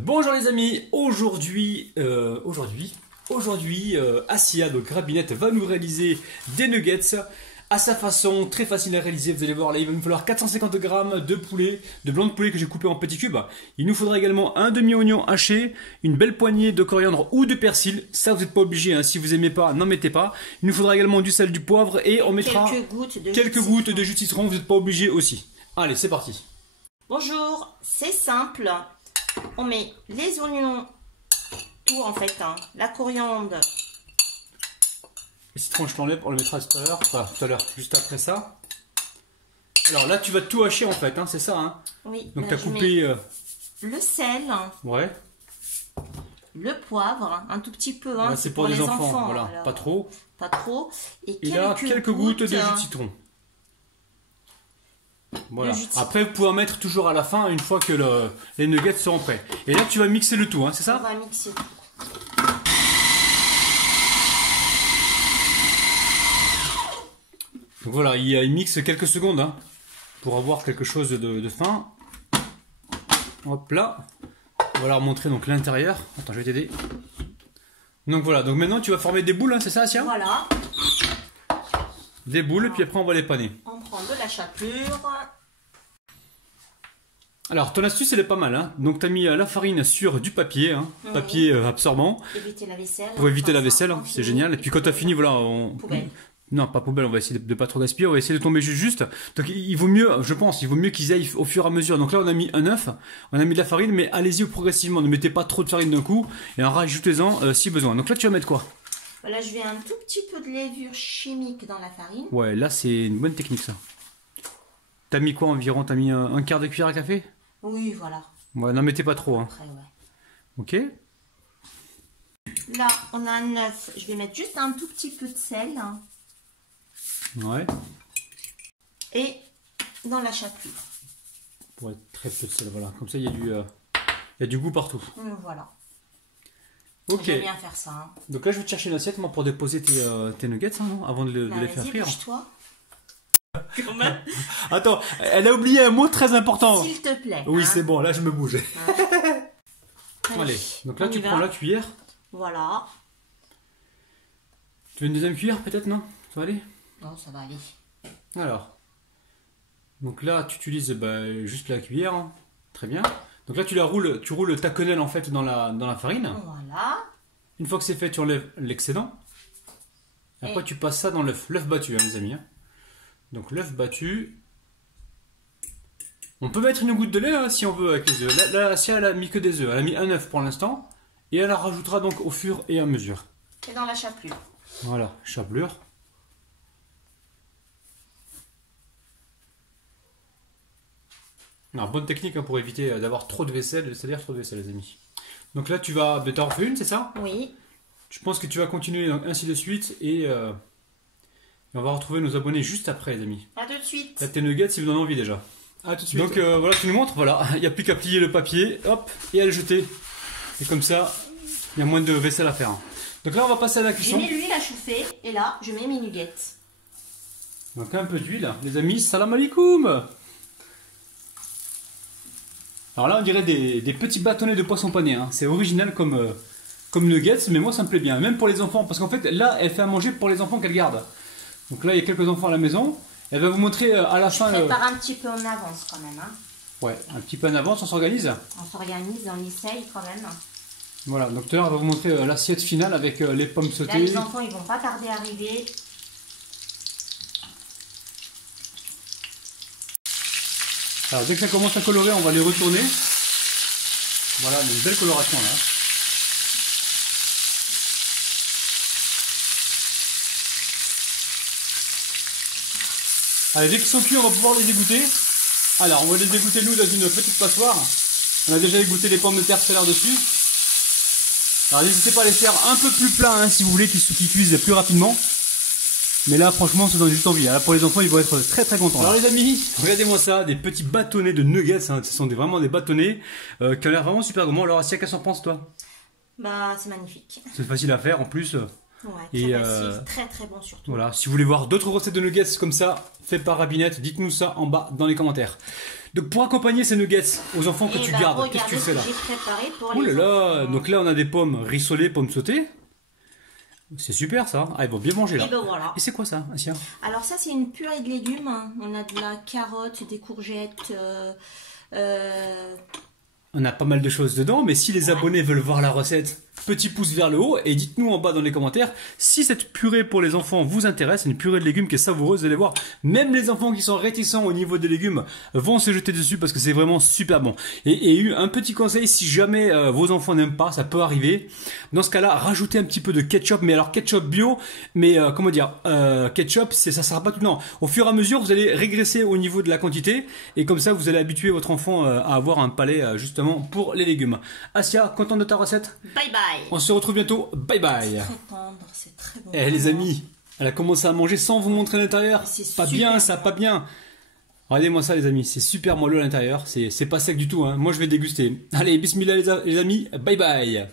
Bonjour les amis, aujourd'hui, Assia, donc Rabinette, va nous réaliser des nuggets à sa façon, très facile à réaliser. Vous allez voir, là il va nous falloir 450 grammes de poulet, de blanc de poulet que j'ai coupé en petits cubes. Il nous faudra également un demi-oignon haché, une belle poignée de coriandre ou de persil. Ça vous n'êtes pas obligé, hein. Si vous aimez pas, n'en mettez pas. Il nous faudra également du sel, du poivre et on mettra quelques gouttes de jus de citron. Vous n'êtes pas obligé aussi. Allez, c'est parti. Bonjour, c'est simple. On met les oignons, tout en fait, hein, la coriandre. Le citron, je t'enlève, on le mettra tout à l'heure, enfin tout à l'heure, juste après ça. Alors là, tu vas tout hacher en fait, hein, c'est ça, hein. Oui. Donc tu as coupé... le sel. Ouais. Le poivre, un tout petit peu, hein, c'est pour les enfants, voilà, alors, pas trop. Pas trop. Et là, quelques gouttes de jus de citron. Voilà. Après, vous pouvez en mettre toujours à la fin, une fois que les nuggets seront prêts. Et là, tu vas mixer le tout, hein, c'est ça? On va mixer. Donc voilà, il mixe quelques secondes, hein, pour avoir quelque chose de fin. Hop là. On va leur montrer donc l'intérieur. Attends, je vais t'aider. Donc voilà, donc maintenant tu vas former des boules, hein, c'est ça, Assia? Voilà. Des boules, puis après on va les paner. On prend de la chapelure. Alors, ton astuce, elle est pas mal, hein. Donc, tu as mis la farine sur du papier, hein, oui. Papier absorbant. Éviter la vaisselle. Pour éviter la vaisselle, hein, c'est génial. Et puis, quand tu as fini, voilà, Poubelle. Non, pas poubelle, on va essayer de pas trop gaspiller, on va essayer de tomber juste. Donc, il vaut mieux, je pense, il vaut mieux qu'ils aillent au fur et à mesure. Donc là, on a mis un œuf, on a mis de la farine, mais allez-y progressivement. Ne mettez pas trop de farine d'un coup et en rajoutez-en si besoin. Donc là, tu vas mettre quoi? Voilà, je mets un tout petit peu de levure chimique dans la farine. Ouais, là, c'est une bonne technique, ça. T'as mis quoi environ? T'as mis un quart de cuillère à café? Oui, voilà. Ouais, n'en mettez pas trop. Hein. Après, ouais. Ok. Là, on a un œuf. Je vais mettre juste un tout petit peu de sel. Hein. Ouais. Et dans la chapelure. Ouais, très peu de sel, voilà. Comme ça, il y a du goût partout. Voilà. Ok. J'aime bien faire ça. Hein. Donc là, je vais te chercher une assiette, moi, pour déposer tes nuggets, hein, non, avant de les faire frire. Bouge-toi. Attends, elle a oublié un mot très important. S'il te plaît. Oui, hein. c'est bon, là je me bouge. Allez, donc là tu prends la cuillère. Voilà. Tu veux une deuxième cuillère peut-être, non? Ça va aller? Non, ça va aller. Alors, donc là tu utilises juste la cuillère, hein. Très bien. Donc là tu roules ta quenelle en fait dans la farine. Voilà. Une fois que c'est fait, tu enlèves l'excédent. Après tu passes ça dans l'œuf battu, hein, les amis. Hein. Donc l'œuf battu. On peut mettre une goutte de lait hein, si on veut avec les œufs. Là, si elle a mis que des œufs, elle a mis un œuf pour l'instant. Et elle en rajoutera donc au fur et à mesure. Et dans la chapelure. Voilà, chapelure. Alors, bonne technique hein, pour éviter d'avoir trop de vaisselle, c'est-à-dire trop de vaisselle les amis. Donc là tu vas... T'en refais une, c'est ça? Oui. Je pense que tu vas continuer ainsi de suite et on va retrouver nos abonnés juste après les amis. A tout de suite. Là tes nuggets si vous en avez envie déjà. À tout de suite. Donc voilà, tu nous montres, voilà, il n'y a plus qu'à plier le papier, hop, et à le jeter. Et comme ça, il y a moins de vaisselle à faire. Donc là on va passer à la cuisson. J'ai mis l'huile à chauffer et là je mets mes nuggets. Donc un peu d'huile, les amis, salam alaikum. Alors là on dirait des petits bâtonnets de poisson pané, hein. C'est original comme nuggets, mais moi ça me plaît bien, même pour les enfants, parce qu'en fait là elle fait à manger pour les enfants qu'elle garde. Donc là il y a quelques enfants à la maison, elle va vous montrer à la fin... Je prépare un petit peu en avance quand même. Hein. Ouais, un petit peu en avance, on s'organise. On s'organise, on essaye quand même. Voilà, donc tout à l'heure elle va vous montrer l'assiette finale avec les pommes sautées. Là les enfants ils vont pas tarder à arriver. Alors dès que ça commence à colorer, on va les retourner. Voilà, une belle coloration là. Allez, dès qu'ils sont cuits, on va pouvoir les égoutter. Alors, on va les égoutter nous dans une petite passoire. On a déjà égouté les pommes de terre tout à l'heure dessus. Alors n'hésitez pas à les faire un peu plus plats hein, si vous voulez qu'ils cuisent plus rapidement. Mais là franchement ça donne juste envie. Là, pour les enfants ils vont être très très contents. Alors les amis, regardez-moi ça, des petits bâtonnets de nuggets. Hein. Ce sont vraiment des bâtonnets qui ont l'air vraiment super gourmands. Alors Assia, qu'est-ce que t'en penses toi? Bah c'est magnifique. C'est facile à faire en plus. Ouais, très facile, très très bon surtout. Voilà, si vous voulez voir d'autres recettes de nuggets comme ça, faites par Rabinette, dites-nous ça en bas dans les commentaires. Donc pour accompagner ces nuggets aux enfants que Et tu bah, gardes, qu'est-ce que tu fais là? j'ai préparé pour Oh les là là, enfants. donc là on a des pommes rissolées, pommes sautées. C'est super ça. Ah, ils vont bien manger là. Et ben voilà. Et c'est quoi ça, Asia? Alors ça, c'est une purée de légumes. On a de la carotte, des courgettes. On a pas mal de choses dedans, mais si les abonnés veulent voir la recette, petit pouce vers le haut et dites-nous en bas dans les commentaires si cette purée pour les enfants vous intéresse. C'est une purée de légumes qui est savoureuse, vous allez voir. Même les enfants qui sont réticents au niveau des légumes vont se jeter dessus parce que c'est vraiment super bon. Et un petit conseil, si jamais vos enfants n'aiment pas, ça peut arriver. Dans ce cas-là, rajoutez un petit peu de ketchup, mais alors ketchup bio, mais comment dire, ketchup, ça sera pas tout. Non, au fur et à mesure, vous allez régresser au niveau de la quantité et comme ça, vous allez habituer votre enfant à avoir un palais justement pour les légumes. Asia, contente de ta recette? Bye bye. On se retrouve bientôt. Bye bye. Très tendre, c'est très bon. Eh les amis, elle a commencé à manger sans vous montrer l'intérieur. C'est Pas super bien ça, pas bien. Regardez-moi ça les amis, c'est super moelleux à l'intérieur. C'est pas sec du tout, hein. Moi je vais déguster. Allez, bismillah les amis, bye bye.